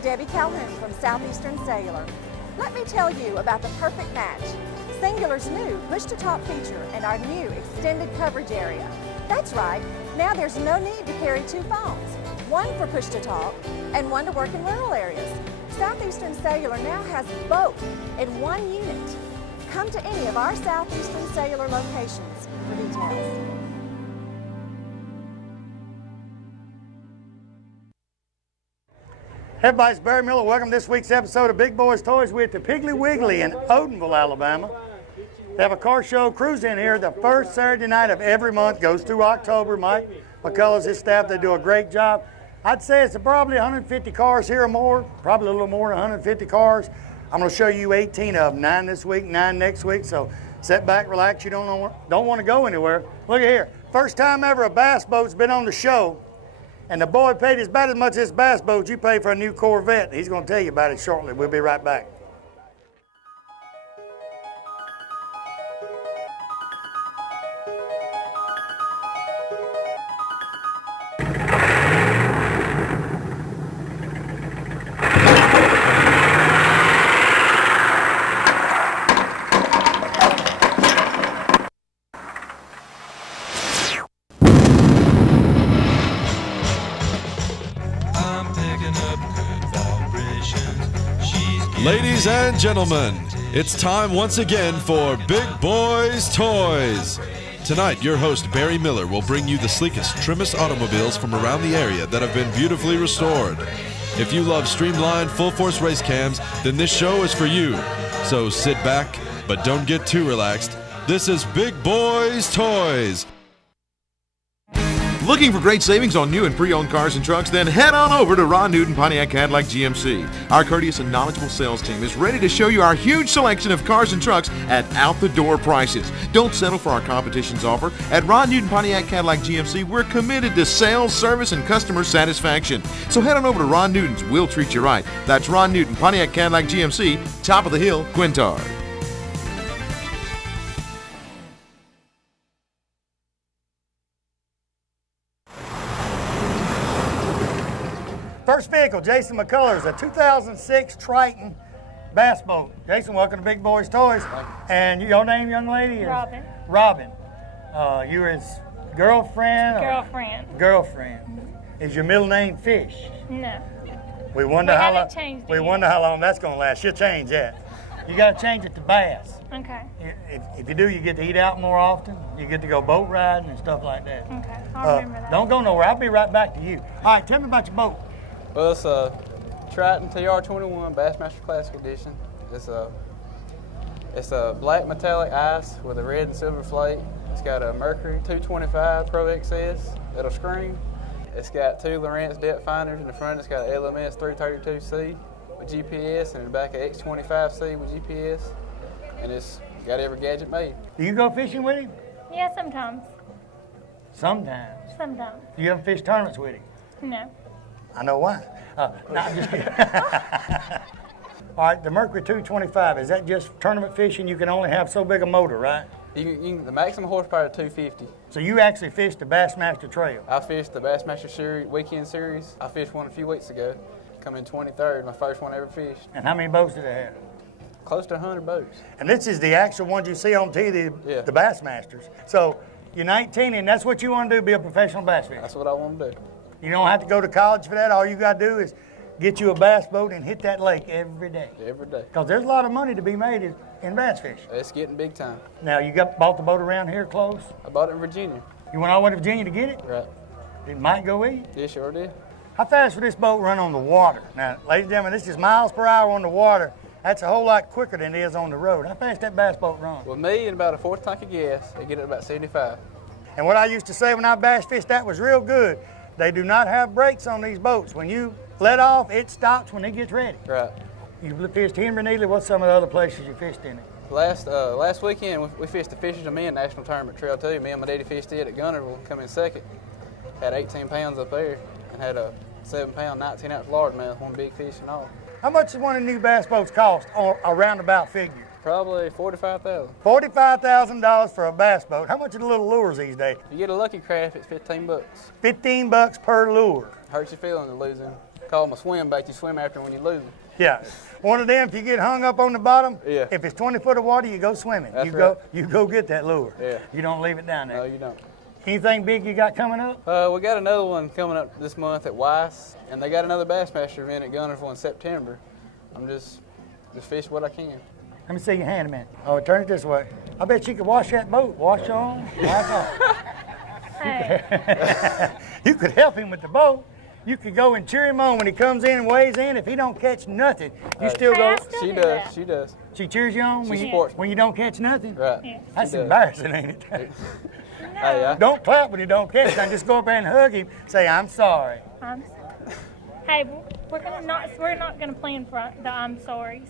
I'm Debbie Calhoun from Southeastern Cellular. Let me tell you about the perfect match. Singular's new push-to-talk feature and our new extended coverage area. That's right, now there's no need to carry two phones, one for push-to-talk and one to work in rural areas. Southeastern Cellular now has both in one unit. Come to any of our Southeastern Cellular locations for details. Hey everybody, it's Barry Miller. Welcome to this week's episode of Big Boys Toys. We're at the Piggly Wiggly in Odenville, Alabama. They have a car show cruise in here the first Saturday night of every month. Goes through October. Mike McCullough's, his staff, they do a great job. I'd say it's probably 150 cars here or more, probably a little more than 150 cars. I'm going to show you 18 of them, 9 this week, 9 next week. So sit back, relax. You don't want to go anywhere. Look at here. First time ever a bass boat's been on the show. And the boy paid about as much as this bass boat you pay for a new Corvette. He's going to tell you about it shortly. We'll be right back. Ladies and gentlemen, it's time once again for Big Boys Toys. Tonight, your host Barry Miller will bring you the sleekest, trimmest automobiles from around the area that have been beautifully restored. If you love streamlined, full-force race cams, then this show is for you. So sit back, but don't get too relaxed. This is Big Boys Toys. Looking for great savings on new and pre-owned cars and trucks? Then head on over to Ron Newton Pontiac Cadillac GMC. Our courteous and knowledgeable sales team is ready to show you our huge selection of cars and trucks at out-the-door prices. Don't settle for our competition's offer. At Ron Newton Pontiac Cadillac GMC, we're committed to sales, service, and customer satisfaction. So head on over to Ron Newton's. We'll treat you right. That's Ron Newton Pontiac Cadillac GMC, top of the hill, Quintard. First vehicle, Jason McCullers, a 2006 Triton bass boat. Jason, welcome to Big Boys Toys. And your name, young lady? Robin. Robin. You're his girlfriend? Girlfriend. Girlfriend. Mm-hmm. Is your middle name Fish? No. We wonder how long. Changed it We yet. wonder how long that's gonna last. She'll change that. You gotta change it to bass. Okay. If you do, you get to eat out more often. You get to go boat riding and stuff like that. Okay. I'll remember that. Don't go nowhere. I'll be right back to you. All right, tell me about your boat. Well, it's a Triton TR21 Bassmaster Classic Edition. It's a black metallic ice with a red and silver flake. It's got a Mercury 225 Pro XS that'll screen. It's got 2 Lowrance depth finders in the front. It's got an LMS 332C with GPS, and in the back an X25C with GPS. And it's got every gadget made. Do you go fishing with him? Yeah, sometimes. Sometimes. Sometimes. Do you ever fish tournaments with him? No. I know why. No, I'm just kidding. All right, the Mercury 225, is that just tournament fishing? You can only have so big a motor, right? The maximum horsepower is 250. So you actually fished the Bassmaster Trail? I fished the Bassmaster Series weekend series. I fished one a few weeks ago. Come in 23rd, my first one I ever fished. And how many boats did they have? Close to 100 boats. And this is the actual ones you see on TV, Yeah. the Bassmasters. So you're 19 and that's what you want to do, be a professional bass fisher. That's what I want to do. You don't have to go to college for that. All you got to do is get you a bass boat and hit that lake every day. Every day. Because there's a lot of money to be made in bass fishing. It's getting big time. Now, you bought the boat around here close? I bought it in Virginia. You went all the way to Virginia to get it? Right. It might go with you? Yeah, sure did. How fast will this boat run on the water? Now, ladies and gentlemen, this is miles per hour on the water. That's a whole lot quicker than it is on the road. How fast that bass boat run? With me and about a 4th tank of gas, they get it about 75. And what I used to say when I bass fished, that was real good. They do not have brakes on these boats. When you let off, it stops when it gets ready. Right. You fished here in Neely. What's some of the other places you fished in it? Last weekend, we fished the Fishers and Men National Tournament Trail too. Me and my daddy fished it at Gunnerville, come in second. Had 18 pounds up there and had a 7-pound 19-ounce largemouth, one big fish and all. How much does one of the new bass boats cost on a roundabout figure? Probably $45,000. $45,000 for a bass boat. How much are the little lures these days? You get a Lucky Craft, it's $15. $15 per lure. Hurts your feeling to lose them. call them a swim bait. You swim after when you lose them. Yeah. One of them, if you get hung up on the bottom, Yeah. if it's 20 foot of water, you go swimming. That's you right. go get that lure. Yeah. You don't leave it down there. No, you don't. Anything big you got coming up? We got another one coming up this month at Weiss, and they got another Bassmaster event at Gunnersville in September. I'm just fish what I can. Let me see your hand a minute. Oh, turn it this way. I bet you could wash that boat. Wash on, wash off. Hey, You could help him with the boat. You could go and cheer him on when he comes in and weighs in. If he don't catch nothing, you still go. I still She do does. that. She does. She cheers you on when She you, supports me. when you don't catch nothing. Right. Yeah. That's She does. embarrassing, ain't it? Hey, Don't clap when you don't catch nothing. Just go up there and hug him. Say, I'm sorry. Hey, we're not gonna plan for the I'm sorry.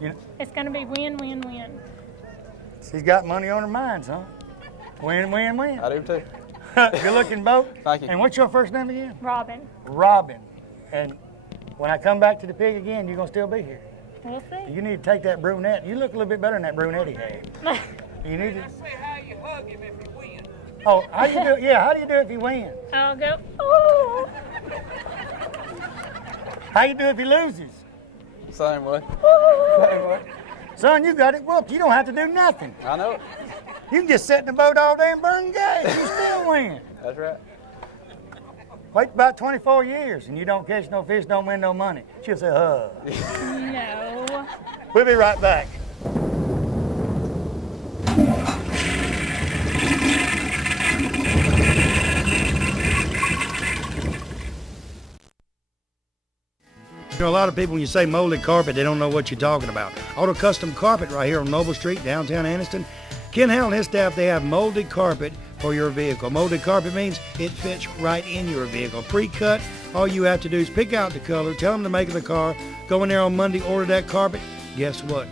You know, It's gonna be win, win, win. she's got money on her mind, son. Win, win, win. I do too. Good looking boat. Thank you. And what's your first name again? Robin, Robin. And when I come back to the pig again, you're going to still be here. we'll see. You need to take that brunette. You look a little bit better than that brunette he had. You need to. Say how you hug him if he wins. Oh, how you do? Yeah, how do you do if he wins? I'll go. Ooh. How you do if he loses? Same way. Son, you got it whooped. You don't have to do nothing. I know it. You can just sit in the boat all day and burn gas. You still win. That's right. Wait about 24 years and you don't catch no fish, don't win no money. She'll say, No. We'll be right back. You know, a lot of people, when you say molded carpet, they don't know what you're talking about. Auto Custom Carpet right here on Noble Street, downtown Anniston. Ken Howell and his staff, they have molded carpet for your vehicle. Molded carpet means it fits right in your vehicle. Pre-cut, all you have to do is pick out the color, tell them the make of the car, go in there on Monday, order that carpet. Guess what?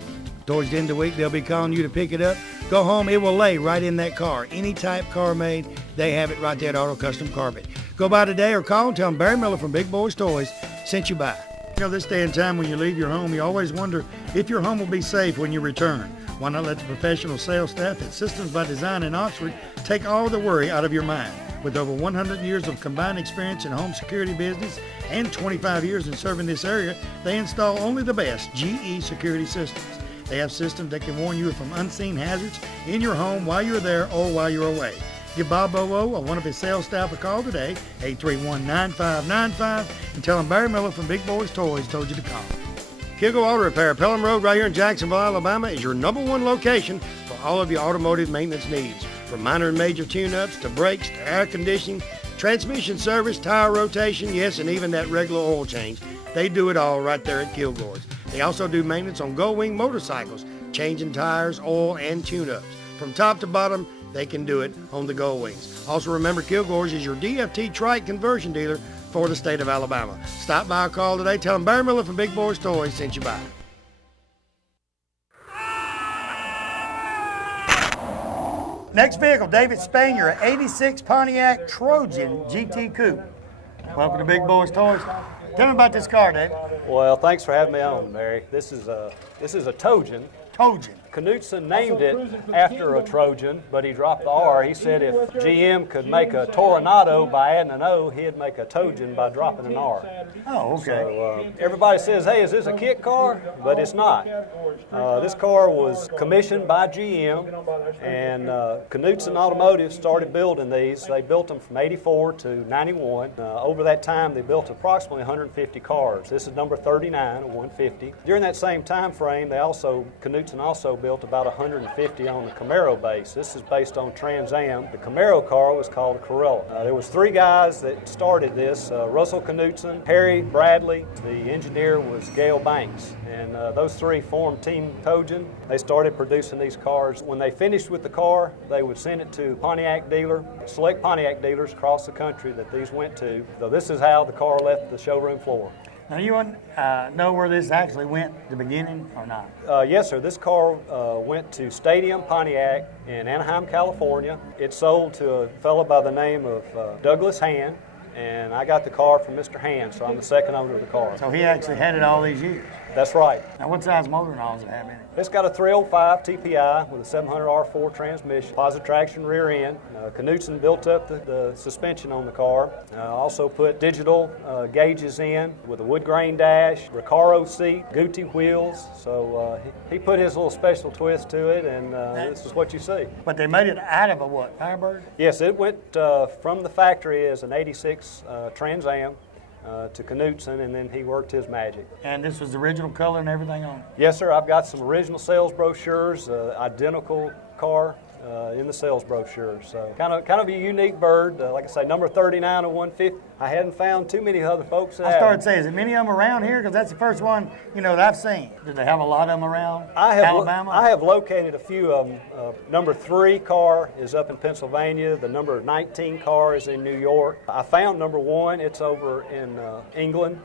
Towards the end of the week, they'll be calling you to pick it up. Go home, it will lay right in that car. Any type car made, they have it right there at Auto Custom Carpet. Go by today or call and tell them Barry Miller from Big Boyz Toys sent you by. You know, this day and time when you leave your home, you always wonder if your home will be safe when you return. Why not let the professional sales staff at Systems by Design in Oxford take all the worry out of your mind? With over 100 years of combined experience in home security business and 25 years in serving this area, they install only the best GE security systems. They have systems that can warn you from unseen hazards in your home while you're there or while you're away. Give Bob Bowo or one of his sales staff a call today, 831-9595, and tell him Barry Miller from Big Boyz Toys told you to call. Kilgo Auto Repair, Pelham Road right here in Jacksonville, Alabama is your #1 location for all of your automotive maintenance needs. From minor and major tune-ups to brakes to air conditioning, transmission service, tire rotation, yes, and even that regular oil change. They do it all right there at Kilgore's. They also do maintenance on Gull Wing motorcycles, changing tires, oil, and tune-ups. From top to bottom, they can do it on the Gull Wings. Also remember, Kilgore's is your DFT trike conversion dealer for the state of Alabama. Stop by or call today. Tell them Barry Miller from Big Boyz Toys sent you by. Next vehicle, David Spanier, 86 Pontiac Trojan GT Coupe. Welcome to Big Boyz Toys. Tell me about this car, David. Well, thanks for having me on, Barry. This is a Trojan. Trojan. Knutson named it after a Trojan, but he dropped the R. He said if GM could make a Toronado by adding an O, he'd make a Trojan by dropping an R. Oh, okay. So everybody says, hey, is this a kit car? But it's not. This car was commissioned by GM, and Knutson Automotive started building these. They built them from 84 to 91. Over that time, they built approximately 150 cars. This is number 39 of 150. During that same time frame, Knutson also built about 150 on the Camaro base. This is based on Trans Am. The Camaro car was called a Corolla. There was 3 guys that started this, Russell Knutson, Harry Bradley, the engineer was Gail Banks, and those 3 formed Team Trojan. They started producing these cars. When they finished with the car, they would send it to select Pontiac dealers across the country that these went to. So this is how the car left the showroom floor. Now, you know where this actually went at the beginning or not? Yes, sir. This car went to Stadium Pontiac in Anaheim, California. It sold to a fellow by the name of Douglas Hand, and I got the car from Mr. Hand, so I'm the second owner of the car. So he actually had it all these years? That's right. Now, what size motor and all does it have in it? It's got a 305 TPI with a 700 R4 transmission, positive traction rear end. Knutson built up the suspension on the car. Also put digital gauges in with a wood grain dash, Recaro seat, Gucci wheels. So he put his little special twist to it, and this is what you see. But they made it out of a what, Firebird? Yes, it went from the factory as an 86 Trans Am. To Knutson, and then he worked his magic. And this was the original color and everything on it? Yes, sir. I've got some original sales brochures, identical car in the sales brochure. So kind of a unique bird. Like I say, number 39 of 150. I hadn't found too many other folks that I started saying, is there many of them around here? Because that's the first one, that I've seen. Do they have a lot of them around Alabama? I have located a few of them. Number 3 car is up in Pennsylvania. The number 19 car is in New York. I found number 1. It's over in England.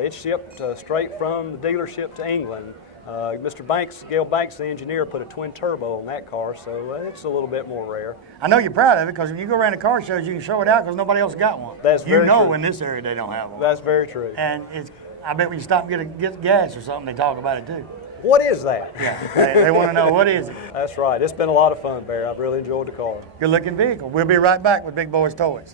It's shipped straight from the dealership to England. Mr. Banks, Gail Banks, the engineer, put a twin turbo on that car, so it's a little bit more rare. I know you're proud of it because when you go around the car shows, you can show it out because nobody else got one. That's very true. In this area they don't have one. That's very true. And I bet when you stop and get gas or something, they talk about it too. What is that? Yeah, they want to know what is it. That's right. It's been a lot of fun, Barry. I've really enjoyed the car. Good looking vehicle. We'll be right back with Big Boyz Toys.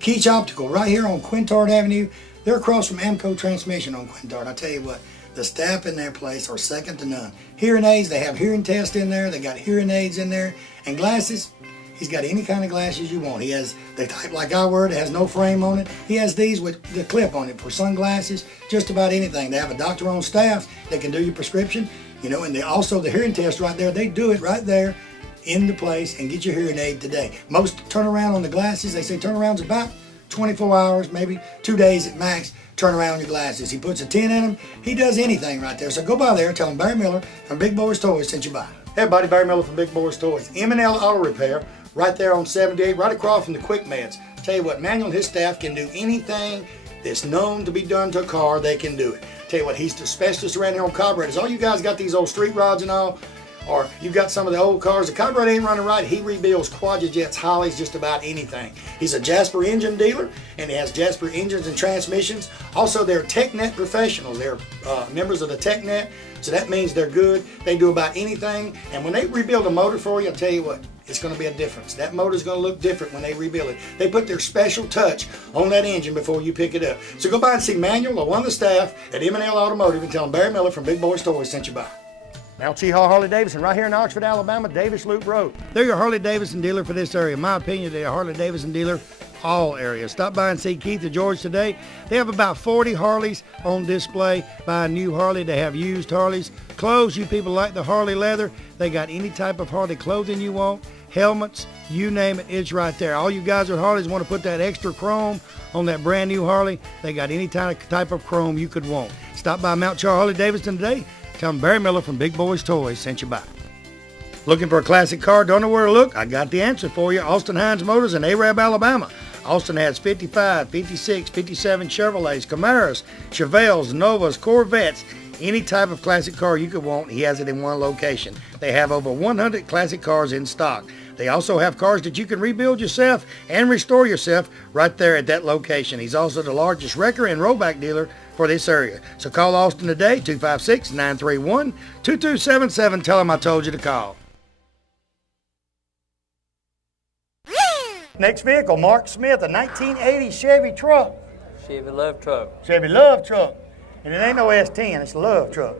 Keach Optical, right here on Quintard Avenue. They're across from Amco Transmission on Quintard. I tell you what, the staff in their place are second to none. Hearing aids, they have hearing tests in there. They got hearing aids in there. And glasses, he's got any kind of glasses you want. He has the type like I wear, it has no frame on it. He has these with the clip on it for sunglasses, just about anything. They have a doctor on staff that can do your prescription, and they also the hearing test right there. They do it right there in the place and get your hearing aid today. Most turnaround on the glasses, they say turnaround's about 24 hours, maybe 2 days at max, turn around on your glasses. He puts a 10 in them. He does anything right there. So go by there and tell him Barry Miller from Big Boyz Toys sent you by. Hey everybody, Barry Miller from Big Boyz Toys. M&L Auto Repair, right there on 78, right across from the Quick Meds. Tell you what, Manuel and his staff can do anything that's known to be done to a car, they can do it. Tell you what, he's the specialist around here on carburetors. All you guys got these old street rods and all, or you got some of the old cars, the carburetor ain't running right, he rebuilds Quadrajets, Hollies, just about anything. He's a Jasper engine dealer, and he has Jasper engines and transmissions. Also, they're TechNet professionals. They're members of the TechNet, so that means they're good. They do about anything, and when they rebuild a motor for you, I'll tell you what, it's going to be a difference. That motor's going to look different when they rebuild it. They put their special touch on that engine before you pick it up. So go by and see Manuel or one of the staff at M&L Automotive and tell them Barry Miller from Big Boyz Toys sent you by. Now, Cheehaw Harley-Davidson, right here in Oxford, Alabama, Davis Loop Road. They're your Harley-Davidson dealer for this area. In my opinion, they're a Harley-Davidson dealer all areas. Stop by and see Keith or George today. They have about 40 Harleys on display. Buy a new Harley. They have used Harleys. Clothes, you people like the Harley leather. They got any type of Harley clothing you want. Helmets, you name it, it's right there. All you guys with Harleys want to put that extra chrome on that brand new Harley. They got any type of chrome you could want. Stop by Mount Char Harley-Davidson today. Tell them Barry Miller from Big Boyz Toys sent you by. Looking for a classic car? Don't know where to look? I got the answer for you. Austin Hines Motors in Arab, Alabama. Austin has 55, 56, 57 Chevrolets, Camaros, Chevelles, Novas, Corvettes, any type of classic car you could want, he has it in one location. They have over 100 classic cars in stock. They also have cars that you can rebuild yourself and restore yourself right there at that location. He's also the largest wrecker and rollback dealer for this area. So call Austin today, 256-931-2277. Tell him I told you to call. Next vehicle, Mark Smith, a 1980 Chevy truck. Chevy Love Truck. Chevy Love Truck. And it ain't no S10, it's a Love Truck.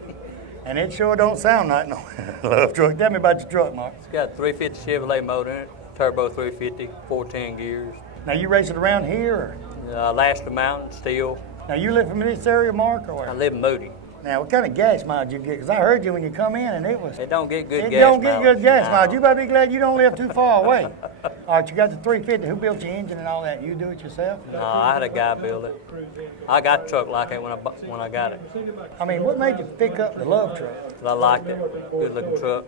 And it sure don't sound like no Love Truck. Tell me about your truck, Mark. It's got a 350 Chevrolet motor in it, turbo 350, 14 gears. Now you race it around here? Or? Laster Mountain, steel. Now you live from this area, Mark, or where? I live in Moody. Now, what kind of gas mileage you get? Because I heard you when you come in, and it was... It don't get good gas mileage. It don't get good gas mileage. You better be glad you don't live too far away. All right, you got the 350. Who built your engine and all that? You do it yourself? No, I had a guy build it. I got a truck like it when I got it. I mean, what made you pick up the Love Truck? I liked it. Good looking truck.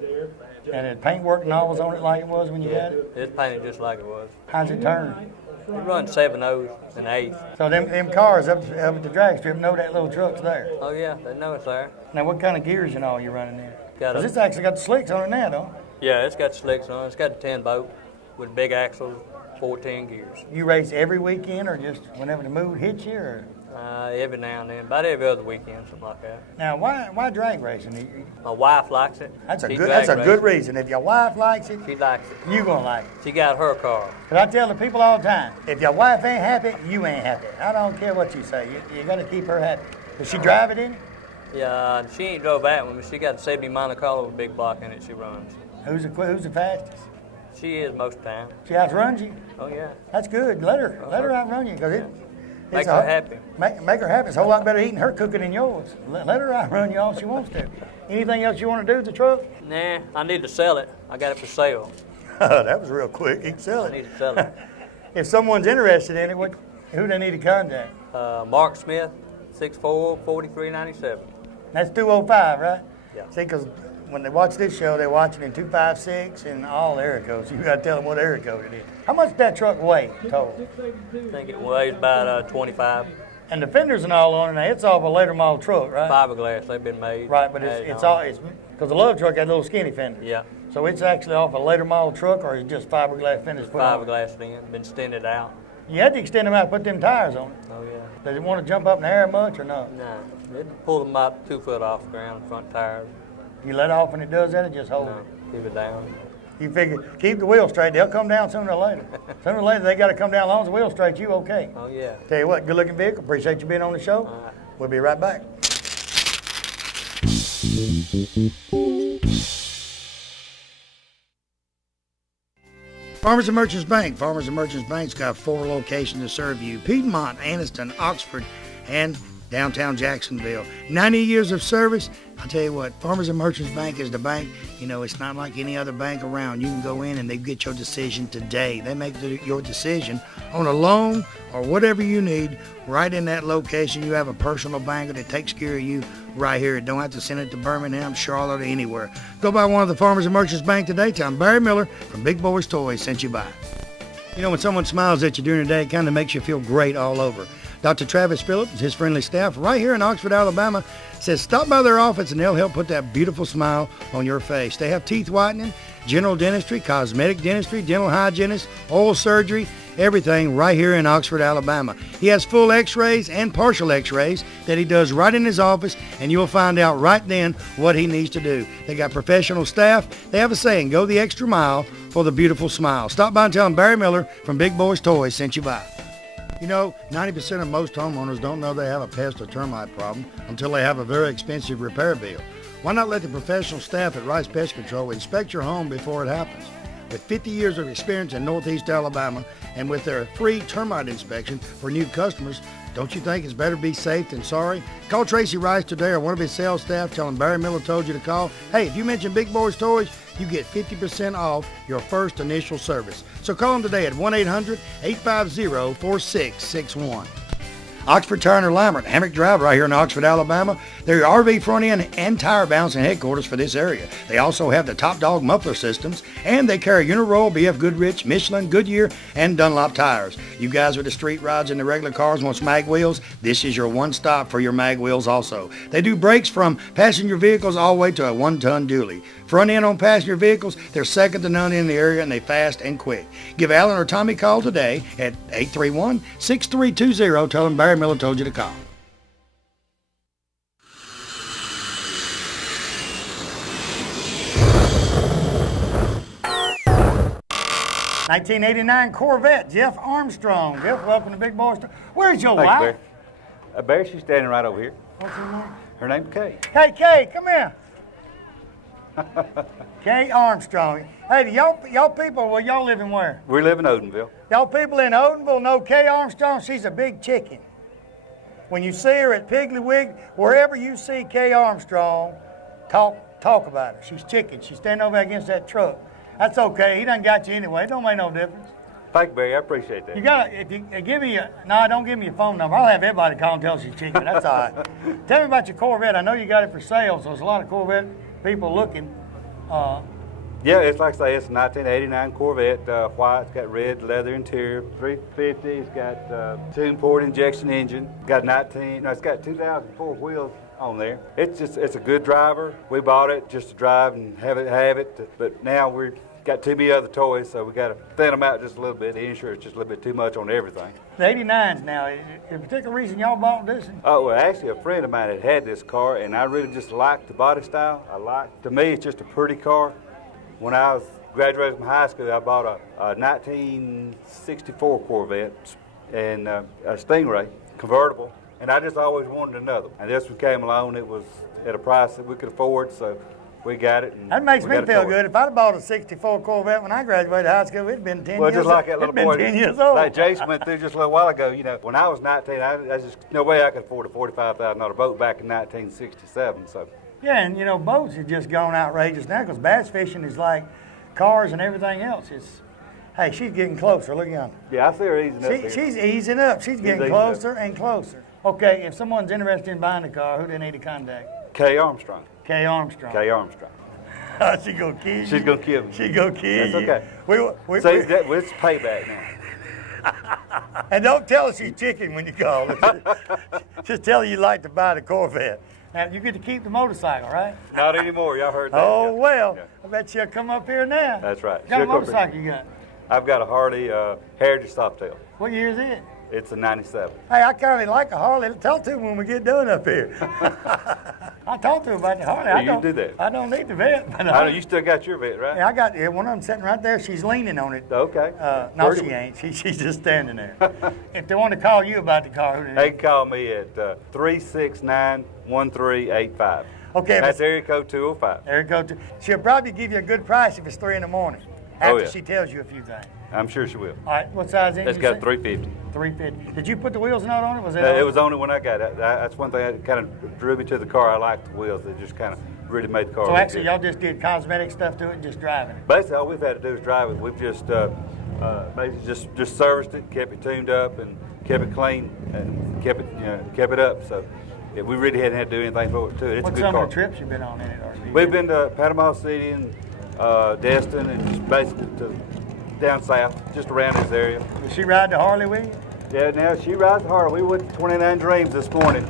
And the paintwork and all was on it like it was when you got it? It's painted just like it was. How's it turn? It runs 7.0s and 8s. So them cars up at the drag strip know that little truck's there? Oh yeah, they know it's there. Now what kind of gears and all you running in? Because it's actually got the slicks on it now, don't it? Yeah, it's got slicks on it. It's got a 10 bolt with big axles. 14 gears. You race every weekend or just whenever the mood hits you? Or? Every now and then, about every other weekend, something like that. Now, why drag racing? My wife likes it. That's a She good. drag That's a races. good reason. If your wife likes it, She likes it. you gonna like it. She got her car. Cause I tell the people all the time, if your wife ain't happy, you ain't happy. I don't care what you say. You gotta keep her happy. Does she drive it in? Yeah, she ain't drove that one, but she got a 70 Monte Carlo with a big block in it she runs. Who's the fastest? She is most of the time. She outruns you. Oh, yeah. That's good. Let her outrun you, cause Make her happy. Make her happy. It's a whole lot better eating her cooking than yours. Let her outrun you all she wants to. Anything else you want to do with the truck? Nah, I need to sell it. I got it for sale. That was real quick. You can sell I it. need to sell it. If someone's interested in it, who they need to contact? Mark Smith, 6'4", 4397. That's 205, right? Yeah. See, because when they watch this show, they watch it in 256 and all area codes. You got to tell them what area code it is. How much does that truck weigh total? I think it weighs about 25. And the fenders and all on it, now it's off a later model truck, right? Fiberglass, they've been made. Right, but it's all, because the love truck had little skinny fenders. Yeah. So it's actually off a later model truck, or is it just fiberglass fenders put on? Fiberglass then, been extended out. You had to extend them out, put them tires on it. Oh, yeah. Does it want to jump up in the air much or not? No, it pull them about 2 foot off the ground, front tires. You let off when it does that, or just hold No, it? keep it down. You figure, keep the wheel straight, they'll come down sooner or later. Sooner or later, they got to come down. As long as the wheel's straight, you okay. Oh, yeah. Tell you what, good looking vehicle. Appreciate you being on the show. All right. We'll be right back. Farmers and Merchants Bank. Farmers and Merchants Bank's got 4 locations to serve you. Piedmont, Anniston, Oxford, and downtown Jacksonville. 90 years of service. I'll tell you what, Farmers and Merchants Bank is the bank. You know, it's not like any other bank around. You can go in and they get your decision today. They make your decision on a loan or whatever you need right in that location. You have a personal banker that takes care of you right here. Don't have to send it to Birmingham, Charlotte, or anywhere. Go by one of the Farmers and Merchants Bank today. Tell them Barry Miller from Big Boyz Toys sent you by. You know, when someone smiles at you during the day, it kind of makes you feel great all over. Dr. Travis Phillips and his friendly staff right here in Oxford, Alabama, says stop by their office and they'll help put that beautiful smile on your face. They have teeth whitening, general dentistry, cosmetic dentistry, dental hygienist, oral surgery, everything right here in Oxford, Alabama. He has full x-rays and partial x-rays that he does right in his office, and you'll find out right then what he needs to do. They got professional staff. They have a saying, go the extra mile for the beautiful smile. Stop by and tell them Barry Miller from Big Boyz Toys sent you by. You know, 90% of most homeowners don't know they have a pest or termite problem until they have a very expensive repair bill. Why not let the professional staff at Rice Pest Control inspect your home before it happens? With 50 years of experience in Northeast Alabama and with their free termite inspection for new customers, don't you think it's better be safe than sorry? Call Tracy Rice today or one of his sales staff. Tell him Barry Miller told you to call. Hey, if you mention Big Boyz Toys, you get 50% off your first initial service. So call them today at 1-800-850-4661. Oxford Tire and Alignment, Hammock Drive right here in Oxford, Alabama. They're your RV front end and tire balancing headquarters for this area. They also have the Top Dog muffler systems, and they carry Uniroyal, BF Goodrich, Michelin, Goodyear, and Dunlop tires. You guys with the street rides and the regular cars want mag wheels? This is your one stop for your mag wheels also. They do brakes from passenger vehicles all the way to a 1-ton dually. Front end on passenger vehicles, they're second to none in the area, and they fast and quick. Give Alan or Tommy a call today at 831-6320. Tell them Barry Miller told you to call. '89 Corvette, Jeff Armstrong. Jeff, welcome to Big Boyz Toys. Where's your wife? Barry. Barry, she's standing right over here. What's her name? Her name's Kay. Hey, Kay, come here. Kay Armstrong. Hey, y'all people, well, y'all live in where? We live in Odenville. Y'all people in Odenville know Kay Armstrong? She's a big chicken. When you see her at Piggly Wig, wherever you see Kay Armstrong, talk about her. She's chicken. She's standing over against that truck. That's okay. He done got you anyway. It don't make no difference. Thank you, Barry. I appreciate that. You gotta, if you give me don't give me your phone number. I'll have everybody call and tell she's chicken. That's all right. Tell me about your Corvette. I know you got it for sale, so there's a lot of Corvette people looking. Yeah, it's like I say, it's a 1989 Corvette, white. It's got red leather interior, 350. It's got 2-port injection engine. It's got 2004 wheels on there. It's a good driver. We bought it just to drive and have it. But now we're got too many other toys, so we got to thin them out just a little bit. The insurance is just a little bit too much on everything. The 89s now, is there a particular reason y'all bought this? Oh, well, actually, a friend of mine had this car, and I really just liked the body style. To me, it's just a pretty car. When I was graduated from high school, I bought a 1964 Corvette and a Stingray convertible, and I just always wanted another one. And this one came along. It was at a price that we could afford, so we got it. And that makes me feel good. If I'd have bought a 64 Corvette when I graduated high school, it'd been 10 years old. Well, just like that little boy. 10 years old. Like Jason went through just a little while ago. You know, when I was 19, I just no way I could afford a $45,000 boat back in 1967. So. Yeah, and you know, boats have just gone outrageous now because bass fishing is like cars and everything else. Hey, she's getting closer. Look yonder. Yeah, I see her easing up. She's easing up. She's getting closer and closer. Okay, if someone's interested in buying a car, who do they need to contact? Kay Armstrong. Kay Armstrong. Kay Armstrong. She gonna kill you. She's gonna kill me. She gonna kill you. That's okay. So it's payback now. And don't tell us she's chicken when you call. Just tell her you like to buy the Corvette. Now, you get to keep the motorcycle, right? Not anymore. Y'all heard that. Oh, yeah. well. Yeah. I bet she'll come up here now. That's right. What kind of motorcycle you got? I've got a Harley Heritage Softail. What year is it? It's a 97. Hey, I kind of like a Harley. Talk to him when we get done up here. I talked to him about the Harley. Yeah, you do that. I don't need the vet. But I know you still got your vet, right? Yeah, I got one of them sitting right there. She's leaning on it. Okay. No, she ain't. She's just standing there. If they want to call you about the car, who they can call me at 369-1385. Okay. That's area code 205. Area code 2. She'll probably give you a good price if it's 3 in the morning. After she tells you a few things. I'm sure she will. All right, what size engine? It's got a 350. 350. Did you put the wheels nut on it? Was it was on it when I got it. That's one thing that kind of drew me to the car. I liked the wheels. They just kind of really made the car. So actually, y'all just did cosmetic stuff to it and just driving it? Basically, all we've had to do is drive it. We've just basically just serviced it, kept it tuned up, and kept it clean, and kept it up. So we really hadn't had to do anything for it to it. It's a good car. What's some of the trips you've been on in it? We've been to Panama City and Destin, and just basically to down south, just around this area. Does she ride the Harley with you? Yeah, now she rides the Harley. We went to 29 Dreams this morning,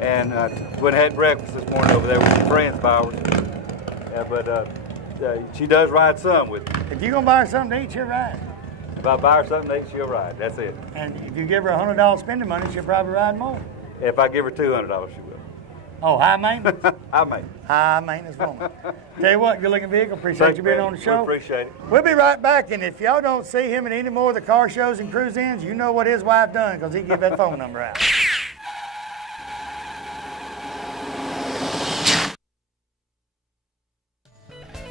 and went and had breakfast this morning over there with some friends of ours. But she does ride some with me. If you're going to buy her something to eat, she'll ride. If I buy her something to eat, she'll ride. That's it. And if you give her $100 spending money, she'll probably ride more. If I give her $200, she will. Oh, high maintenance? High maintenance. High maintenance woman. Tell you what, good looking vehicle. Appreciate you being on the show. We appreciate it. We'll be right back, and if y'all don't see him at any more of the car shows and cruise-ins, you know what his wife done, because he give that phone number out.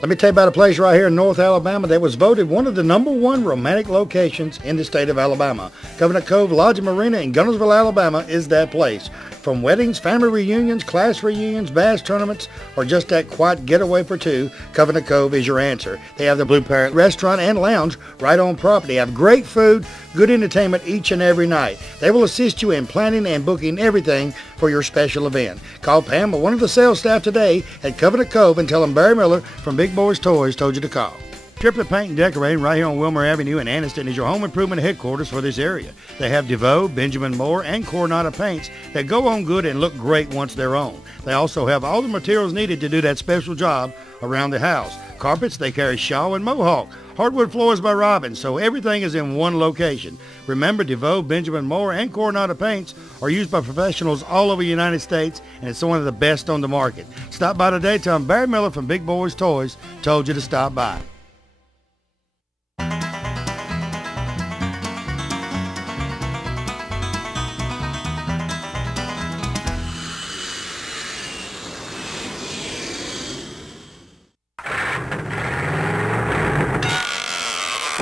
Let me tell you about a place right here in North Alabama that was voted one of the #1 romantic locations in the state of Alabama. Covenant Cove Lodge and Marina in Gunnersville, Alabama is that place. From weddings, family reunions, class reunions, bass tournaments, or just that quiet getaway for two, Covenant Cove is your answer. They have the Blue Parrot restaurant and lounge right on property. They have great food, good entertainment each and every night. They will assist you in planning and booking everything for your special event. Call Pam or one of the sales staff today at Covenant Cove and tell them Barry Miller from Big Boyz Toyz told you to call. Triplet Paint and Decorating right here on Wilmer Avenue in Anniston is your home improvement headquarters for this area. They have DeVoe, Benjamin Moore, and Coronado paints that go on good and look great once they're on. They also have all the materials needed to do that special job around the house. Carpets, they carry Shaw and Mohawk. Hardwood floors by Robin, so everything is in one location. Remember, DeVoe, Benjamin Moore, and Coronado paints are used by professionals all over the United States, and it's one of the best on the market. Stop by today. Tell them Barry Miller from Big Boyz Toyz told you to stop by.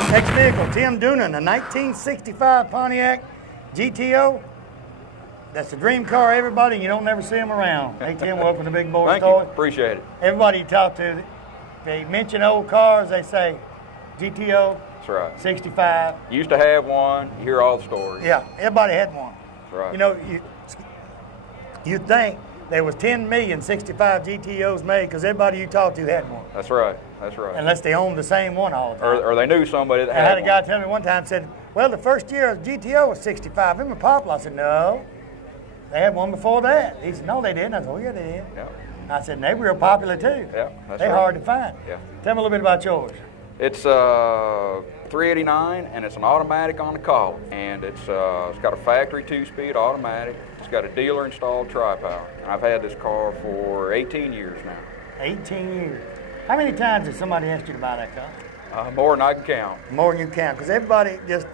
Next vehicle, Tim Doonan, a 1965 Pontiac GTO. That's the dream car, everybody. You don't never see them around. Hey, Tim, welcome to Big Boyz Toyz. Thank you. Appreciate it. Everybody you talk to, they mention old cars, they say GTO. That's right. 65. Used to have one. You hear all the stories. Yeah, everybody had one. That's right. You know, you'd think there was 10 million 65 GTOs made because everybody you talk to had one. That's right. That's right. Unless they owned the same one all the time. Or they knew somebody that I had a guy one. tell me one time, said, well, the first year of GTO was 65. Them were popular. I said, no. They had one before that. He said, no, they didn't. I said, oh, yeah, they did. Yeah. I said, they were real popular, too. Yeah, that's They're right. hard to find. Yeah. Tell me a little bit about yours. It's 389, and it's an automatic on the collar, and it's got a factory 2-speed automatic. It's got a dealer installed tri-power, and I've had this car for 18 years now. 18 years. How many times has somebody asked you to buy that car? More than I can count. More than you count, because everybody just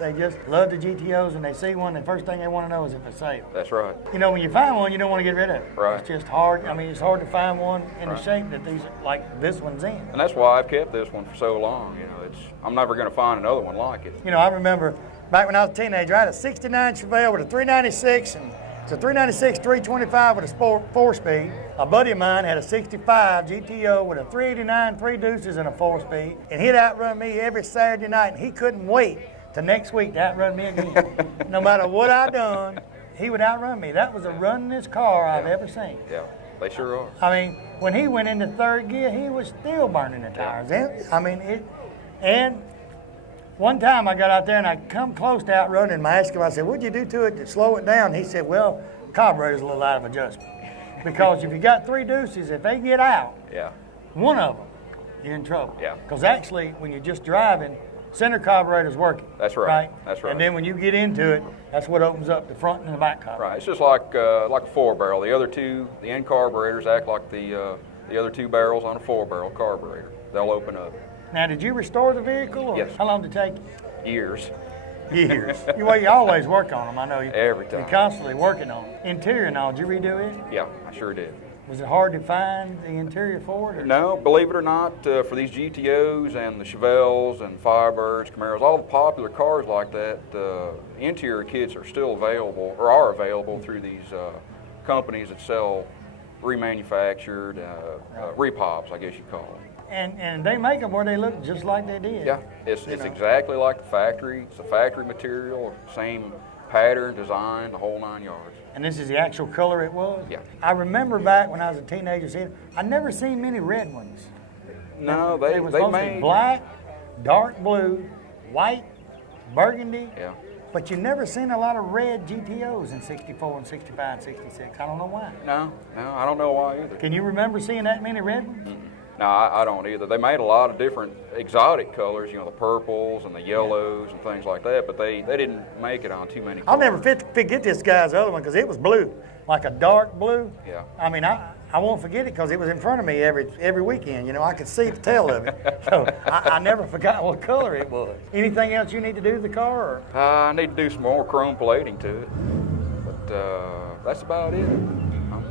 love the GTOs, and they see one, the first thing they want to know is if it's sale. That's right. You know, when you find one, you don't want to get rid of it. Right. It's just hard. I mean, it's hard to find one in the shape that these, like this one's in. And that's why I've kept this one for so long. You know, I'm never going to find another one like it. You know, I remember back when I was a teenager, I had a 69 Chevelle with a 396, and it's a 396 325 with a 4-speed. A buddy of mine had a 65 GTO with a 389 3 deuces and a 4-speed, and he'd outrun me every Saturday night, and he couldn't wait till next week to outrun me again. No matter what I done, he would outrun me. That was the runningest car I've ever seen. Yeah, they sure are. I mean, when he went into third gear, he was still burning the tires. I mean, and one time I got out there and I come close to outrunning him. I asked him, I said, what'd you do to it to slow it down? He said, well, carburetor's a little out of adjustment. Because if you got 3 deuces, if they get out, one of them, you're in trouble. Yeah. Because actually, when you're just driving, center carburetor's working. That's right. That's right. And then when you get into it, that's what opens up the front and the back carburetor. Right. It's just like a 4-barrel. The other two, the end carburetors act like the other 2 barrels on a 4-barrel carburetor. They'll open up. Now, did you restore the vehicle? Or yes. How long did it take? Years. Years. Well, you always work on them. I know you. Every time. You're constantly working on them. Interior now, did you redo it? Yeah, I sure did. Was it hard to find the interior for it? Or? No, believe it or not, for these GTOs and the Chevelles and Firebirds, Camaros, all the popular cars like that, interior kits are still available, or are available through these companies that sell remanufactured repops, I guess you call them. And they make them where they look just like they did. Yeah, it's exactly like the factory. It's the factory material, same pattern, design, the whole 9 yards. And this is the actual color it was? Yeah. I remember back when I was a teenager, I'd never seen many red ones. No, they made black, dark blue, white, burgundy. Yeah. But you never seen a lot of red GTOs in 64 and 65 and 66. I don't know why. No, I don't know why either. Can you remember seeing that many red ones? Mm-mm. No, I don't either. They made a lot of different exotic colors, you know, the purples and the yellows and things like that, but they didn't make it on too many colors. I'll never forget this guy's other one because it was blue, like a dark blue. Yeah. I mean, I won't forget it because it was in front of me every weekend. You know, I could see the tail of it. So I never forgot what color it was. Anything else you need to do to the car? Or? I need to do some more chrome plating to it, but that's about it.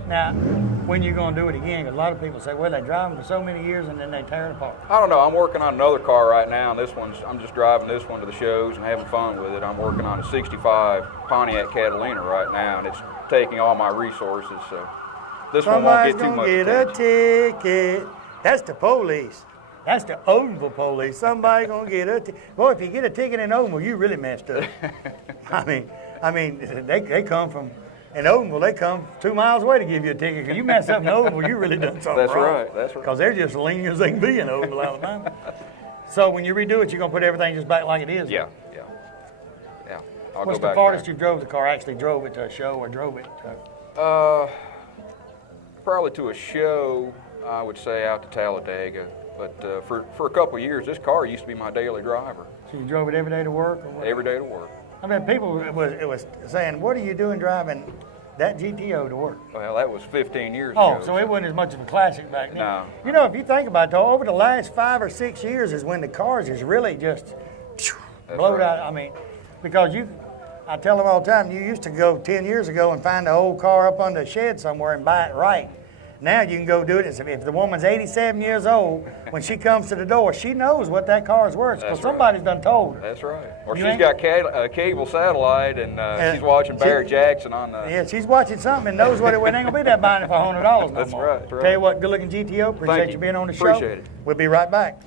Now, when you going to do it again? Because a lot of people say, well, they drive them for so many years and then they tear it apart. I don't know. I'm working on another car right now. I'm just driving this one to the shows and having fun with it. I'm working on a 65 Pontiac Catalina right now, and it's taking all my resources. So this one won't get too much attention. Somebody's going to get a ticket. That's the police. That's the Odenville police. Somebody going to get a ticket. Boy, if you get a ticket in Odenville, you really messed up. I mean, they come from... In Odenville, they come 2 miles away to give you a ticket. Because you mess up in Odenville, you really done something wrong. That's right. Because they're just lenient as they can be in Odenville, Alabama. So when you redo it, you're going to put everything just back like it is? Yeah. What's the farthest you drove the car? Actually drove it to a show or drove it to... probably to a show, I would say out to Talladega. But for a couple of years, this car used to be my daily driver. So you drove it every day to work? Or what? Every day to work. I mean, people it was saying, what are you doing driving that GTO to work? Well, that was 15 years ago. Oh, so it wasn't as much of a classic back then. No. You know, if you think about it, though, over the last 5 or 6 years is when the cars is really just blowed out. I mean, because I tell them all the time, you used to go 10 years ago and find the old car up under a shed somewhere and buy it right. Now you can go do it. If the woman's 87 years old, when she comes to the door, she knows what that car is worth because somebody's done told her. That's right. Or she's got cable satellite and she's watching Barrett Jackson on the... Yeah, she's watching something and knows what it ain't going to be that buying it for $100 no more. That's right. Tell you what, good looking GTO. Appreciate you being on the show. Appreciate it. We'll be right back.